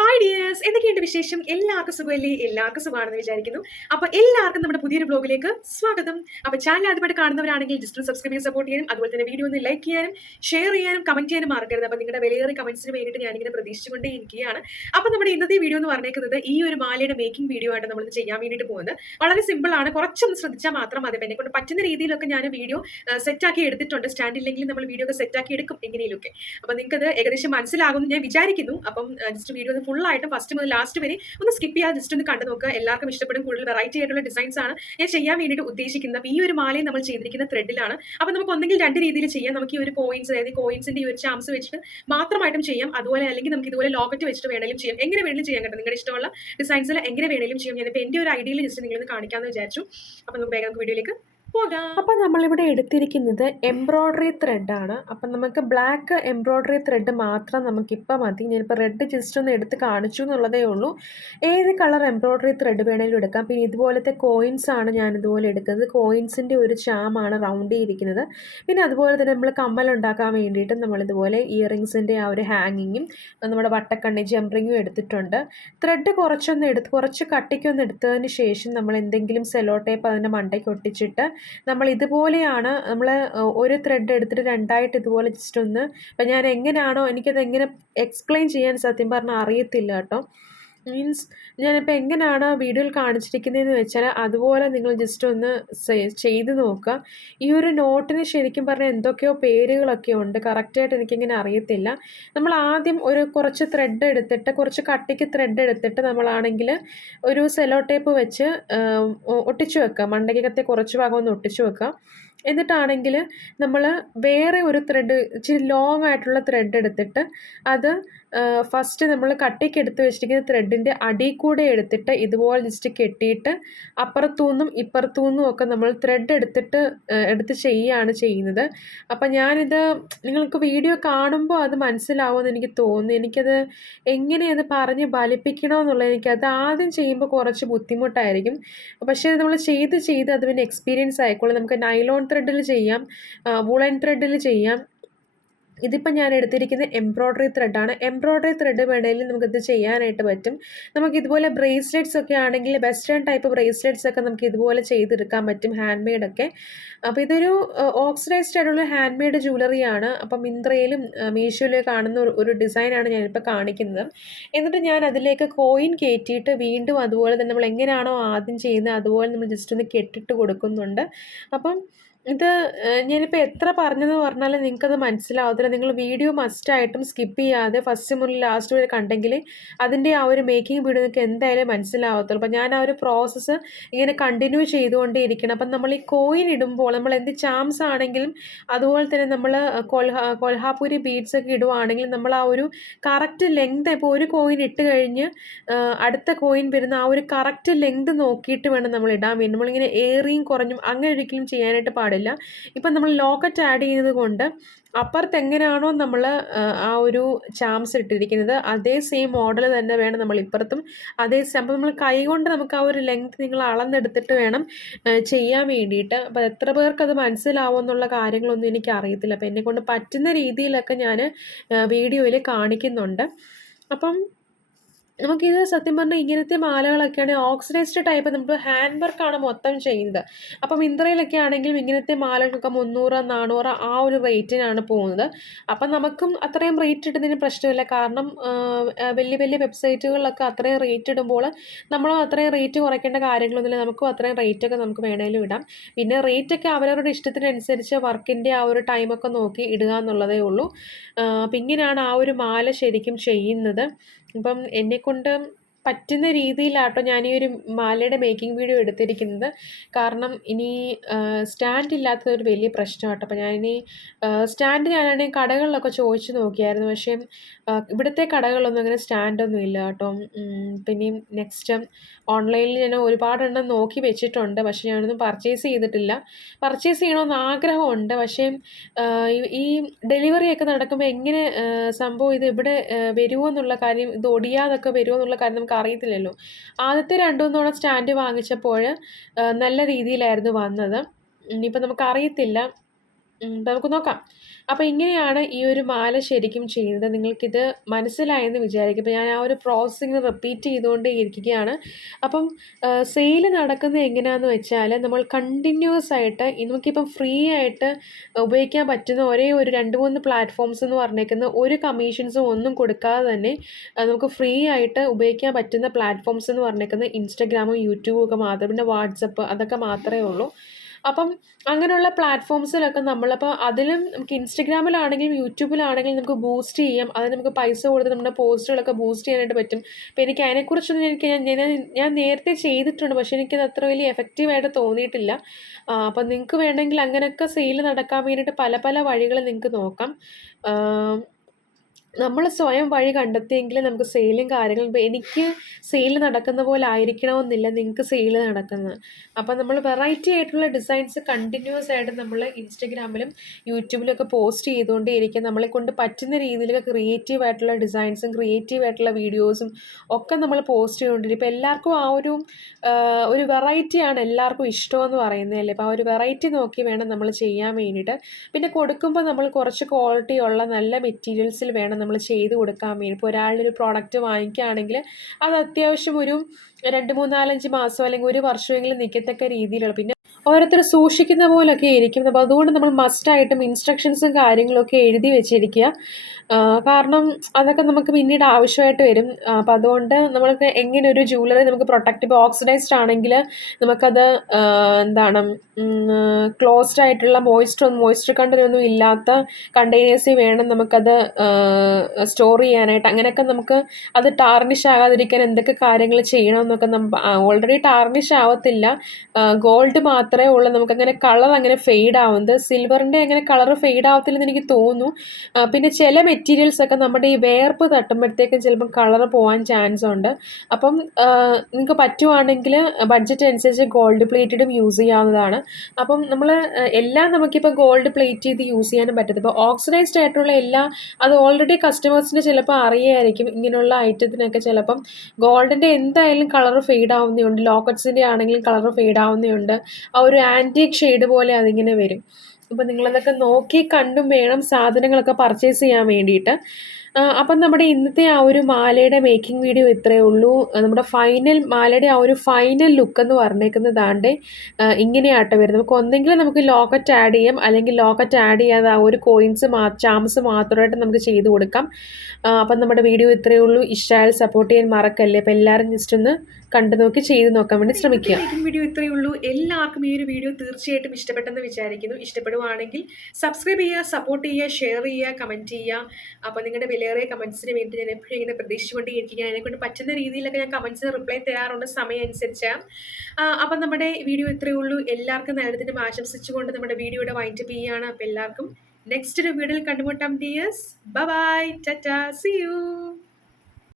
Hi dears എന്തൊക്കെയുണ്ട് വിശേഷം? എല്ലാവർക്കും സുഖമല്ലേ? എല്ലാവർക്കും സുഖമാണെന്ന് വിചാരിക്കുന്നു. അപ്പോൾ എല്ലാവർക്കും നമ്മുടെ പുതിയൊരു ബ്ലോഗിലേക്ക് സ്വാഗതം. അപ്പോൾ ചാനൽ ആദ്യമായിട്ട് കാണുന്നവരാണെങ്കിൽ ജസ്റ്റ് സബ്സ്ക്രൈബ് ചെയ്ത് സപ്പോർട്ട് ചെയ്യാനും അതുപോലെ തന്നെ വീഡിയോ ഒന്ന് ലൈക്ക് ചെയ്യാനും ഷെയർ ചെയ്യാനും കമന്റ് ചെയ്യാനും മറക്കരുത്. അപ്പോൾ നിങ്ങളുടെ വിലയേറെ കമന്റ്സിന് വേണ്ടിയിട്ട് ഞാനിങ്ങനെ പ്രതീക്ഷിച്ചുകൊണ്ടേ ഇരിക്കുകയാണ് അപ്പോൾ നമ്മുടെ ഇന്നത്തെ വീഡിയോ എന്ന് പറഞ്ഞേക്കുന്നത് ഈ ഒരു മാലയുടെ മേക്കിംഗ് വീഡിയോ ആയിട്ട് നമ്മൾ ചെയ്യാൻ വേണ്ടിയിട്ട് പോകുന്നത്. വളരെ സിമ്പിൾ ആണ്. കുറച്ചൊന്ന് ശ്രദ്ധിച്ചാൽ മാത്രം മതി. എന്നെ കൊണ്ട് പറ്റുന്ന രീതിയിലൊക്കെ ഞാൻ വീഡിയോ സെറ്റ് സെറ്റാക്കി എടുത്തിട്ടുണ്ട്. സ്റ്റാൻഡ് ഇല്ലെങ്കിൽ നമ്മൾ വീഡിയോ ഒക്കെ സെറ്റ് ആക്കി എടുക്കും എങ്ങനെയൊക്കെ അപ്പോൾ നിങ്ങൾക്കത് ഏകദേശം മനസ്സിലാകുമെന്ന് ഞാൻ വിചാരിക്കുന്നു. അപ്പം ജസ്റ്റ് വീഡിയോ ഒന്ന് ആയിട്ട് ഫസ്റ്റ് മുതൽ ലാസ്റ്റ് വരെ ഒന്ന് സ്കിപ്പ് ചെയ്യാതെ ജസ്റ്റ് ഒന്ന് കണ്ടു നോക്കുക. എല്ലാവർക്കും ഇഷ്ടപ്പെടും. കൂടുതൽ വെറൈറ്റി ആയിട്ടുള്ള ഡിസൈൻസ് ആണ് ഞാൻ ചെയ്യാൻ വേണ്ടിയിട്ട് ഉദ്ദേശിക്കുന്നത്. ഈ ഒരു മാലയും നമ്മൾ ചെയ്തിരിക്കുന്ന ത്രെഡിലാണ് അപ്പോൾ നമുക്ക് ഒന്നെങ്കിൽ രണ്ട് രീതിയിൽ ചെയ്യാം. നമുക്ക് ഈ ഒരു കോയിൻസ് അതായത് കോയിൻസിന്റെ ഈ ഒരു ചാംസ് വെച്ചിട്ട് മാത്രമായിട്ടും ചെയ്യാം. അതുപോലെ അല്ലെങ്കിൽ നമുക്ക് ഇതുപോലെ ലോക്കറ്റ് വെച്ചിട്ട് വേണമെങ്കിലും ചെയ്യാം. എങ്ങനെ വേണമെങ്കിലും ചെയ്യാൻ കേട്ടോ. നിങ്ങളുടെ ഇഷ്ടമുള്ള ഡിസൈൻസിൽ എങ്ങനെ വേണമെങ്കിലും ചെയ്യാം. ഞാനിപ്പോൾ എന്റെ ഒരു ഐഡിയയിൽ ജസ്റ്റ് നിങ്ങളൊന്ന് കാണിക്കാമെന്ന് വിചാരിച്ചു. അപ്പോൾ നമുക്ക് വേഗം വീഡിയോയിലേക്ക് പോകാം നമ്മൾ നമ്മളിവിടെ എടുത്തിരിക്കുന്നത് എംബ്രോയ്ഡറി ത്രെഡ് ആണ്. അപ്പം നമുക്ക് ബ്ലാക്ക് എംബ്രോയ്ഡറി ത്രെഡ് മാത്രം നമുക്ക് നമുക്കിപ്പോൾ മതി. ഞാനിപ്പോൾ റെഡ് ജസ്റ്റ് ഒന്ന് എടുത്ത് കാണിച്ചു എന്നുള്ളതേ ഉള്ളൂ. ഏത് കളർ എംബ്രോയ്ഡറി ത്രെഡ് വേണമെങ്കിലും എടുക്കാം. പിന്നെ ഇതുപോലത്തെ കോയിൻസ് ആണ് ഞാൻ ഇതുപോലെ എടുക്കുന്നത് കോയിൻസിന്റെ ഒരു ചാമാണ് റൗണ്ട് ചെയ്തിരിക്കുന്നത്. പിന്നെ അതുപോലെ തന്നെ നമ്മൾ കമ്മൽ ഉണ്ടാക്കാൻ വേണ്ടിയിട്ട് നമ്മൾ ഇതുപോലെ ഇയറിങ്സിന്റെ ആ ഒരു ഹാങ്ങിങ്ങും നമ്മുടെ വട്ടക്കണ്ണി ജംറിങ്ങും എടുത്തിട്ടുണ്ട്. ത്രെഡ് കുറച്ചൊന്ന് എടുത്ത് കുറച്ച് കട്ടിക്കൊന്ന് എടുത്തതിന് ശേഷം നമ്മൾ എന്തെങ്കിലും സെലോ ടേപ്പ് അതിന്റെ മണ്ടയ്ക്ക് ഒട്ടിച്ചിട്ട് നമ്മൾ ഇതുപോലെയാണ് നമ്മൾ ഒരു ത്രെഡ് എടുത്തിട്ട് രണ്ടായിട്ട് ഇതുപോലെ ജസ്റ്റ് ഒന്ന് അപ്പം ഞാൻ എങ്ങനെയാണോ എനിക്കത് എങ്ങനെ എക്സ്പ്ലെയിൻ ചെയ്യാൻ സത്യം പറഞ്ഞാൽ അറിയത്തില്ല കേട്ടോ. മീൻസ് ഞാനിപ്പോൾ എങ്ങനെയാണ് വീഡിയോയിൽ കാണിച്ചിരിക്കുന്നതെന്ന് വെച്ചാൽ അതുപോലെ നിങ്ങൾ ജസ്റ്റ് ഒന്ന് ചെയ്ത് നോക്കുക. ഈ ഒരു നോട്ടിന് ശരിക്കും പറഞ്ഞാൽ എന്തൊക്കെയോ പേരുകളൊക്കെ ഉണ്ട്. കറക്റ്റായിട്ട് എനിക്കിങ്ങനെ അറിയത്തില്ല. നമ്മൾ ആദ്യം ഒരു കുറച്ച് ത്രെഡ് എടുത്തിട്ട് കുറച്ച് കട്ടിക്ക് ത്രെഡ് എടുത്തിട്ട് നമ്മളാണെങ്കിൽ ഒരു സെലോ ടേപ്പ് വെച്ച് ഒട്ടിച്ചു വെക്കുക. മണ്ടയ്ക്കകത്തെ കുറച്ച് ഭാഗം ഒന്ന് ഒട്ടിച്ചു വെക്കുക. എന്നിട്ടാണെങ്കിൽ നമ്മൾ വേറെ ഒരു ത്രെഡ് ഇച്ചിരി ലോങ് ആയിട്ടുള്ള ത്രെഡ് എടുത്തിട്ട് അത് ഫസ്റ്റ് നമ്മൾ കട്ടിക്ക് എടുത്ത് വെച്ചിരിക്കുന്ന ത്രെഡിന്റെ അടി കൂടെ എടുത്തിട്ട് ഇതുപോലെ ജസ്റ്റ് കെട്ടിയിട്ട് അപ്പുറത്തു നിന്നും ഇപ്പുറത്തു നിന്നും ഒക്കെ നമ്മൾ ത്രെഡ് എടുത്തിട്ട് എടുത്ത് ചെയ്യുകയാണ് ചെയ്യുന്നത്. അപ്പം ഞാനിത് നിങ്ങൾക്ക് വീഡിയോ കാണുമ്പോൾ അത് മനസ്സിലാവുമെന്ന് എനിക്ക് തോന്നുന്നു. എനിക്കത് എങ്ങനെയത് പറഞ്ഞ് ഫലിപ്പിക്കണമെന്നുള്ളത് എനിക്കത് ആദ്യം ചെയ്യുമ്പോൾ കുറച്ച് ബുദ്ധിമുട്ടായിരിക്കും. പക്ഷേ നമ്മൾ ചെയ്ത് ചെയ്ത് അത് പിന്നെ എക്സ്പീരിയൻസ് ആയിക്കോളും. നമുക്ക് നൈലോൺ ത്രെഡിൽ ചെയ്യാം വുളൻ ത്രെഡിൽ ചെയ്യാം. ഇതിപ്പോൾ ഞാൻ എടുത്തിരിക്കുന്ന എംബ്രോയ്ഡറി ത്രെഡാണ് എംബ്രോയ്ഡറി ത്രെഡ് വേണമെങ്കിൽ നമുക്കിത് ചെയ്യാനായിട്ട് പറ്റും. നമുക്ക് ഇതുപോലെ ബ്രേസ്ലെറ്റ്സ് ഒക്കെ ആണെങ്കിൽ വെസ്റ്റേൺ ടൈപ്പ് ബ്രേസ്ലെറ്റ്സ് ഒക്കെ നമുക്ക് ഇതുപോലെ ചെയ്തെടുക്കാൻ പറ്റും ഹാൻഡ് മെയ്ഡൊക്കെ അപ്പോൾ ഇതൊരു ഓക്സിഡൈസ്ഡ് ആയിട്ടുള്ള ഹാൻഡ് മെയ്ഡ് ജ്വല്ലറിയാണ് അപ്പം മിന്ത്രയിലും മീഷോയിലും കാണുന്ന ഒരു- ഒരു ഡിസൈനാണ് ഞാനിപ്പോൾ കാണിക്കുന്നത്. എന്നിട്ട് ഞാൻ അതിലേക്ക് കോയിൻ കയറ്റിയിട്ട് വീണ്ടും അതുപോലെ തന്നെ നമ്മൾ എങ്ങനെയാണോ ആദ്യം ചെയ്യുന്നത് അതുപോലെ നമ്മൾ ജസ്റ്റ് ഒന്ന് കെട്ടിട്ട് കൊടുക്കുന്നുണ്ട്. അപ്പം ഇത് ഞാനിപ്പോൾ എത്ര പറഞ്ഞെന്ന് പറഞ്ഞാലും നിങ്ങൾക്കത് മനസ്സിലാവത്തില്ല. നിങ്ങൾ വീഡിയോ മസ്റ്റായിട്ടും സ്കിപ്പ് ചെയ്യാതെ ഫസ്റ്റ് മുതൽ ലാസ്റ്റ് വരെ കണ്ടെങ്കിൽ അതിന്റെ ആ ഒരു മേക്കിംഗ് വീഡിയോ നിങ്ങൾക്ക് എന്തായാലും മനസ്സിലാവത്തുള്ളൂ. അപ്പം ഞാൻ ആ ഒരു പ്രോസസ്സ് ഇങ്ങനെ കണ്ടിന്യൂ ചെയ്തുകൊണ്ടേ ഇരിക്കണം അപ്പം നമ്മൾ ഈ കോയിൻ ഇടുമ്പോൾ നമ്മൾ എന്ത് ചാംസ് ആണെങ്കിലും അതുപോലെ തന്നെ നമ്മൾ കൊൽഹാ കൊൽഹാപൂരി ബീഡ്സ് ഒക്കെ ഇടുവാണെങ്കിൽ നമ്മൾ ആ ഒരു കറക്റ്റ് ലെങ്ത് ഇപ്പോൾ ഒരു കോയിൻ ഇട്ട് കഴിഞ്ഞ് അടുത്ത കോയിൻ വരുന്ന ആ ഒരു കറക്റ്റ് ലെങ്ത് നോക്കിയിട്ട് വേണം നമ്മൾ ഇടാൻ വേണ്ടി. നമ്മളിങ്ങനെ ഏറിയും കുറഞ്ഞും അങ്ങനെ ഒരിക്കലും ചെയ്യാനായിട്ട് ഇപ്പം നമ്മൾ ലോക്കറ്റ് ആഡ് ചെയ്യുന്നത് കൊണ്ട് അപ്പുറത്ത് എങ്ങനെയാണോ നമ്മൾ ആ ഒരു ചാംസ് ഇട്ടിരിക്കുന്നത് അതേ സെയിം മോഡൽ തന്നെ വേണം നമ്മൾ ഇപ്പുറത്തും. അതേ സെയിം അപ്പോൾ നമ്മൾ കൈ കൊണ്ട് നമുക്ക് ആ ഒരു ലെങ്ത് നിങ്ങൾ അളന്നെടുത്തിട്ട് വേണം ചെയ്യാൻ വേണ്ടിയിട്ട്. അപ്പോൾ എത്ര പേർക്ക് അത് മനസ്സിലാവും എന്നുള്ള കാര്യങ്ങളൊന്നും എനിക്ക് അറിയത്തില്ല. അപ്പോൾ എന്നെ കൊണ്ട് പറ്റുന്ന രീതിയിലൊക്കെ ഞാൻ വീഡിയോയിൽ കാണിക്കുന്നുണ്ട്. അപ്പം നമുക്കിത് സത്യം പറഞ്ഞാൽ ഇങ്ങനത്തെ മാലകളൊക്കെയാണ് ഓക്സിഡൈസ്ഡ് ടൈപ്പ് നമ്മൾ ഹാൻഡ് വർക്കാണ് മൊത്തം ചെയ്യുന്നത്. അപ്പം മിന്ത്രയിലൊക്കെ ആണെങ്കിലും ഇങ്ങനത്തെ മാലകൾക്കൊക്കെ മുന്നൂറ് നാനൂറ് ആ ഒരു റേറ്റിനാണ് പോകുന്നത്. അപ്പം നമുക്കും അത്രയും റേറ്റ് ഇടുന്നതിന് പ്രശ്നമില്ല. കാരണം വലിയ വലിയ വെബ്സൈറ്റുകളിലൊക്കെ അത്രയും റേറ്റ് ഇടുമ്പോൾ നമ്മൾ അത്രയും റേറ്റ് കുറയ്ക്കേണ്ട കാര്യങ്ങളൊന്നുമില്ല. നമുക്കും അത്രയും റേറ്റൊക്കെ നമുക്ക് വേണമെങ്കിലും ഇടാം. പിന്നെ റേറ്റൊക്കെ അവരവരുടെ ഇഷ്ടത്തിനനുസരിച്ച് വർക്കിന്റെ ആ ഒരു ടൈമൊക്കെ നോക്കി ഇടുക എന്നുള്ളതേ ഉള്ളൂ. അപ്പം ഇങ്ങനെയാണ് ആ ഒരു മാല ശരിക്കും ചെയ്യുന്നത്. അപ്പം എന്നെക്കൊണ്ട് പറ്റുന്ന രീതിയിലാട്ടോ ഞാൻ ഈ ഒരു മാലയുടെ മേക്കിംഗ് വീഡിയോ എടുത്തിരിക്കുന്നത്. കാരണം ഇനി സ്റ്റാൻഡ് ഇല്ലാത്ത ഒരു വലിയ പ്രശ്നമാട്ടോ. അപ്പോൾ ഞാനിനി സ്റ്റാൻഡ് ഞാനാണെങ്കിൽ കടകളിലൊക്കെ ചോദിച്ചു നോക്കിയായിരുന്നു. പക്ഷേ ഇവിടുത്തെ കടകളിലൊന്നും അങ്ങനെ സ്റ്റാൻഡൊന്നും ഇല്ല കേട്ടോ പിന്നെയും നെക്സ്റ്റ് ഓൺലൈനിൽ ഞാൻ ഒരുപാടെണ്ണം നോക്കി വെച്ചിട്ടുണ്ട്. പക്ഷേ ഞാനൊന്നും പർച്ചേസ് ചെയ്തിട്ടില്ല. പർച്ചേസ് ചെയ്യണമെന്ന് ആഗ്രഹമുണ്ട്. പക്ഷേ ഈ- ഡെലിവറിയൊക്കെ നടക്കുമ്പോൾ എങ്ങനെ സംഭവം ഇത് ഇവിടെ വരുമോ എന്നുള്ള കാര്യം ഇത് ഒടിയാതൊക്കെ വരുമോ എന്നുള്ള കാര്യം നമുക്ക് അറിയത്തില്ലല്ലോ ആദ്യത്തെ രണ്ടു മൂന്നോളം സ്റ്റാൻഡ് വാങ്ങിച്ചപ്പോൾ നല്ല രീതിയിലായിരുന്നു വന്നത്. ഇനിയിപ്പോൾ നമുക്ക് അറിയത്തില്ല നമുക്ക് നോക്കാം. അപ്പോൾ ഇങ്ങനെയാണ് ഈ ഒരു മാല ശരിക്കും ചെയ്യുന്നത്. നിങ്ങൾക്കിത് മനസ്സിലായെന്ന് വിചാരിക്കും. ഇപ്പോൾ ഞാൻ ആ ഒരു പ്രോസസ്സിങ് റിപ്പീറ്റ് ചെയ്തുകൊണ്ടേ ഇരിക്കുകയാണ്. അപ്പം സെയിൽ നടക്കുന്നത് എങ്ങനെയാണെന്ന് വെച്ചാൽ നമ്മൾ കണ്ടിന്യൂസ് ആയിട്ട് നമുക്കിപ്പം ഫ്രീ ആയിട്ട് ഉപയോഗിക്കാൻ പറ്റുന്ന ഒരേ ഒരു രണ്ട് മൂന്ന് പ്ലാറ്റ്ഫോംസ് എന്ന് പറഞ്ഞേക്കുന്ന ഒരു കമ്മീഷൻസും ഒന്നും കൊടുക്കാതെ തന്നെ നമുക്ക് ഫ്രീ ആയിട്ട് ഉപയോഗിക്കാൻ പറ്റുന്ന പ്ലാറ്റ്ഫോംസ് എന്ന് പറഞ്ഞേക്കുന്നത് ഇൻസ്റ്റഗ്രാമും യൂട്യൂബും ഒക്കെ മാത്രം. പിന്നെ വാട്സപ്പ് അതൊക്കെ മാത്രമേ ഉള്ളൂ. അപ്പം അങ്ങനെയുള്ള പ്ലാറ്റ്ഫോംസിലൊക്കെ നമ്മളപ്പോൾ അതിലും നമുക്ക് ഇൻസ്റ്റഗ്രാമിലാണെങ്കിലും യൂട്യൂബിലാണെങ്കിലും നമുക്ക് ബൂസ്റ്റ് ചെയ്യാം. അതിന് നമുക്ക് പൈസ കൊടുത്ത് നമ്മുടെ പോസ്റ്റുകളൊക്കെ ബൂസ്റ്റ് ചെയ്യാനായിട്ട് പറ്റും. അപ്പോൾ എനിക്ക് അതിനെക്കുറിച്ചൊന്നും എനിക്ക് ഞാൻ ഞാൻ നേരത്തെ ചെയ്തിട്ടുണ്ട്. പക്ഷേ എനിക്കത് അത്ര വലിയ എഫക്റ്റീവായിട്ട് തോന്നിയിട്ടില്ല. അപ്പം നിങ്ങൾക്ക് വേണമെങ്കിൽ അങ്ങനെയൊക്കെ സെയിൽ നടക്കാൻ വേണ്ടിയിട്ട് പല പല വഴികൾ നിങ്ങൾക്ക് നോക്കാം. നമ്മൾ സ്വയം വഴി കണ്ടെത്തിയെങ്കിൽ നമുക്ക് സെയിലും കാര്യങ്ങളും എനിക്ക് സെയിൽ നടക്കുന്ന പോലെ ആയിരിക്കണമെന്നില്ല നിങ്ങൾക്ക് സെയിൽ നടക്കുന്നത്. അപ്പോൾ നമ്മൾ വെറൈറ്റി ആയിട്ടുള്ള ഡിസൈൻസ് കണ്ടിന്യൂസ് ആയിട്ട് നമ്മൾ ഇൻസ്റ്റഗ്രാമിലും യൂട്യൂബിലൊക്കെ പോസ്റ്റ് ചെയ്തുകൊണ്ടേ ഇരിക്കുക നമ്മളെ കൊണ്ട് പറ്റുന്ന രീതിയിലൊക്കെ ക്രിയേറ്റീവ് ആയിട്ടുള്ള ഡിസൈൻസും ക്രിയേറ്റീവ് ആയിട്ടുള്ള വീഡിയോസും ഒക്കെ നമ്മൾ പോസ്റ്റ് ചെയ്തുകൊണ്ടിരിക്കും. ഇപ്പോൾ എല്ലാവർക്കും ആ ഒരു ഒരു വെറൈറ്റിയാണ് എല്ലാവർക്കും ഇഷ്ടമെന്ന് പറയുന്നതല്ലേ അപ്പോൾ ആ ഒരു വെറൈറ്റി നോക്കി വേണം നമ്മൾ ചെയ്യാൻ വേണ്ടിയിട്ട്. പിന്നെ കൊടുക്കുമ്പോൾ നമ്മൾ കുറച്ച് ക്വാളിറ്റി ഉള്ള നല്ല മെറ്റീരിയൽസിൽ വേണം നമ്മൾ ചെയ്ത് കൊടുക്കാൻ വേണ്ടി. ഇപ്പോൾ ഒരാളൊരു ഒരു പ്രോഡക്റ്റ് വാങ്ങിക്കുകയാണെങ്കിൽ അത് അത്യാവശ്യം ഒരു രണ്ട് മൂന്നാലഞ്ച് മാസം അല്ലെങ്കിൽ ഒരു വർഷമെങ്കിലും നിൽക്കത്തക്ക രീതിയിലുള്ള പിന്നെ ഓരോരുത്തർ സൂക്ഷിക്കുന്ന പോലൊക്കെ ഇരിക്കും. അപ്പോൾ അതുകൊണ്ട് നമ്മൾ മസ്റ്റായിട്ടും ഇൻസ്ട്രക്ഷൻസും കാര്യങ്ങളൊക്കെ എഴുതി വെച്ചിരിക്കുക. കാരണം അതൊക്കെ നമുക്ക് പിന്നീട് ആവശ്യമായിട്ട് വരും. അപ്പോൾ അതുകൊണ്ട് നമ്മൾക്ക് എങ്ങനെ ഒരു ജ്വല്ലറി നമുക്ക് പ്രൊട്ടക്റ്റ് ഇപ്പോൾ ഓക്സിഡൈസ്ഡ് ആണെങ്കിൽ നമുക്കത് എന്താണ് ക്ലോസ്ഡ് ആയിട്ടുള്ള മോയ്സ്ചർ മോയ്സ്ചർ കണ്ടന്റ് ഇല്ലാത്ത കണ്ടെയ്നേഴ്സിൽ വേണം നമുക്കത് സ്റ്റോർ ചെയ്യാനായിട്ട്. അങ്ങനെയൊക്കെ നമുക്ക് അത് ടാർണിഷ് ആകാതിരിക്കാൻ എന്തൊക്കെ കാര്യങ്ങൾ ചെയ്യണമെന്നൊക്കെ നമ്മൾ ഓൾറെഡി ടാർണിഷ് ആവത്തില്ല. ഗോൾഡ് മാത്രമേ ഉള്ളൂ. നമുക്കങ്ങനെ കളർ അങ്ങനെ ഫെയ്ഡ് ആവുന്നത്. സിൽവറിന്റെ അങ്ങനെ കളർ ഫെയ്ഡ് ആവത്തില്ലെന്ന് എനിക്ക് തോന്നുന്നു. പിന്നെ ചില മെറ്റീരിയൽസ് ഒക്കെ നമ്മുടെ ഈ വേർപ്പ് തട്ടുമ്പോഴത്തേക്കും ചിലപ്പം കളർ പോകാൻ ചാൻസ് ഉണ്ട്. അപ്പം നിങ്ങൾക്ക് പറ്റുവാണെങ്കിൽ ബഡ്ജറ്റ് അനുസരിച്ച് ഗോൾഡ് പ്ലേറ്റഡും യൂസ് ചെയ്യാവുന്നതാണ്. അപ്പം നമ്മൾ എല്ലാം നമുക്കിപ്പോൾ ഗോൾഡ് പ്ലേറ്റ് ചെയ്ത് യൂസ് ചെയ്യാനും പറ്റത്തില്ല. ഇപ്പോൾ ഓക്സിഡൈസ്ഡ് ആയിട്ടുള്ള എല്ലാ അത് ഓൾറെഡി കസ്റ്റമേഴ്സിന് ചിലപ്പോൾ അറിയായിരിക്കും. ഇങ്ങനെയുള്ള ഐറ്റത്തിനൊക്കെ ചിലപ്പം ഗോൾഡിന്റെ എന്തായാലും കളർ ഫെയ്ഡ് ആവുന്നതുണ്ട് ലോക്കറ്റ്സിന്റെ ആണെങ്കിലും കളർ ഫെയ്ഡ് ആവുന്നതുണ്ട് ആ ഒരു ആന്റീക് ഷെയ്ഡ് പോലെ അതിങ്ങനെ വരും. അപ്പോൾ നിങ്ങളതൊക്കെ നോക്കി കണ്ടും വേണം സാധനങ്ങളൊക്കെ പർച്ചേസ് ചെയ്യാൻ വേണ്ടിയിട്ട്. അപ്പം നമ്മുടെ ഇന്നത്തെ ആ ഒരു മാലയുടെ മേക്കിംഗ് വീഡിയോ ഇത്രയേ ഉള്ളൂ. നമ്മുടെ ഫൈനൽ മാലയുടെ ആ ഒരു ഫൈനൽ ലുക്ക് എന്ന് പറഞ്ഞേക്കുന്നത് ദാണ്ടെ ആ, ഇങ്ങനെയാട്ടോ വരുന്നത്. നമുക്ക് ഒന്നെങ്കിൽ നമുക്ക് ലോക്കറ്റ് ആഡ് ചെയ്യാം. അല്ലെങ്കിൽ ലോക്കറ്റ് ആഡ് ചെയ്യാതെ ആ ഒരു കോയിൻസ് മാ ചാംസ് മാത്രമായിട്ട് നമുക്ക് ചെയ്ത് കൊടുക്കാം. അപ്പം നമ്മുടെ വീഡിയോ ഇത്രയേ ഉള്ളൂ. ഇഷ്ടമായാൽ സപ്പോർട്ട് ചെയ്യാൻ മറക്കല്ലേ. അപ്പം എല്ലാവരും ജസ്റ്റ് ഒന്ന് കണ്ടു നോക്കി ചെയ്ത് നോക്കാൻ വേണ്ടി ശ്രമിക്കുക. മേക്കിംഗ് വീഡിയോ ഇത്രയേ ഉള്ളൂ. എല്ലാവർക്കും ഈ ഒരു വീഡിയോ തീർച്ചയായിട്ടും ഇഷ്ടപ്പെട്ടെന്ന് വിചാരിക്കുന്നു. ഇഷ്ടപ്പെടുവാണെങ്കിൽ സബ്സ്ക്രൈബ് ചെയ്യുക സപ്പോർട്ട് ചെയ്യുക ഷെയർ ചെയ്യുക കമന്റ് ചെയ്യുക. അപ്പോൾ നിങ്ങളുടെ വിലയേറിയ കമൻസിന് വേണ്ടി ഞാൻ എപ്പോഴും ഇങ്ങനെ പ്രതീക്ഷിച്ചുകൊണ്ടേ അതിനെക്കൊണ്ട് പറ്റുന്ന രീതിയിലൊക്കെ ഞാൻ കമൻസിന് റിപ്ലൈ തരാറുണ്ട് സമയം അനുസരിച്ച് അപ്പം നമ്മുടെ വീഡിയോ ഇത്രയേ ഉള്ളൂ. എല്ലാവർക്കും നേരത്തിനും ആശംസിച്ചുകൊണ്ട് നമ്മുടെ വീഡിയോയുടെ വൈൻഡ് അപ്പ് ചെയ്യുകയാണ്. അപ്പോൾ എല്ലാവർക്കും നെക്സ്റ്റ് ഒരു വീഡിയോയിൽ കണ്ടുമുട്ടാം dears bye tata see you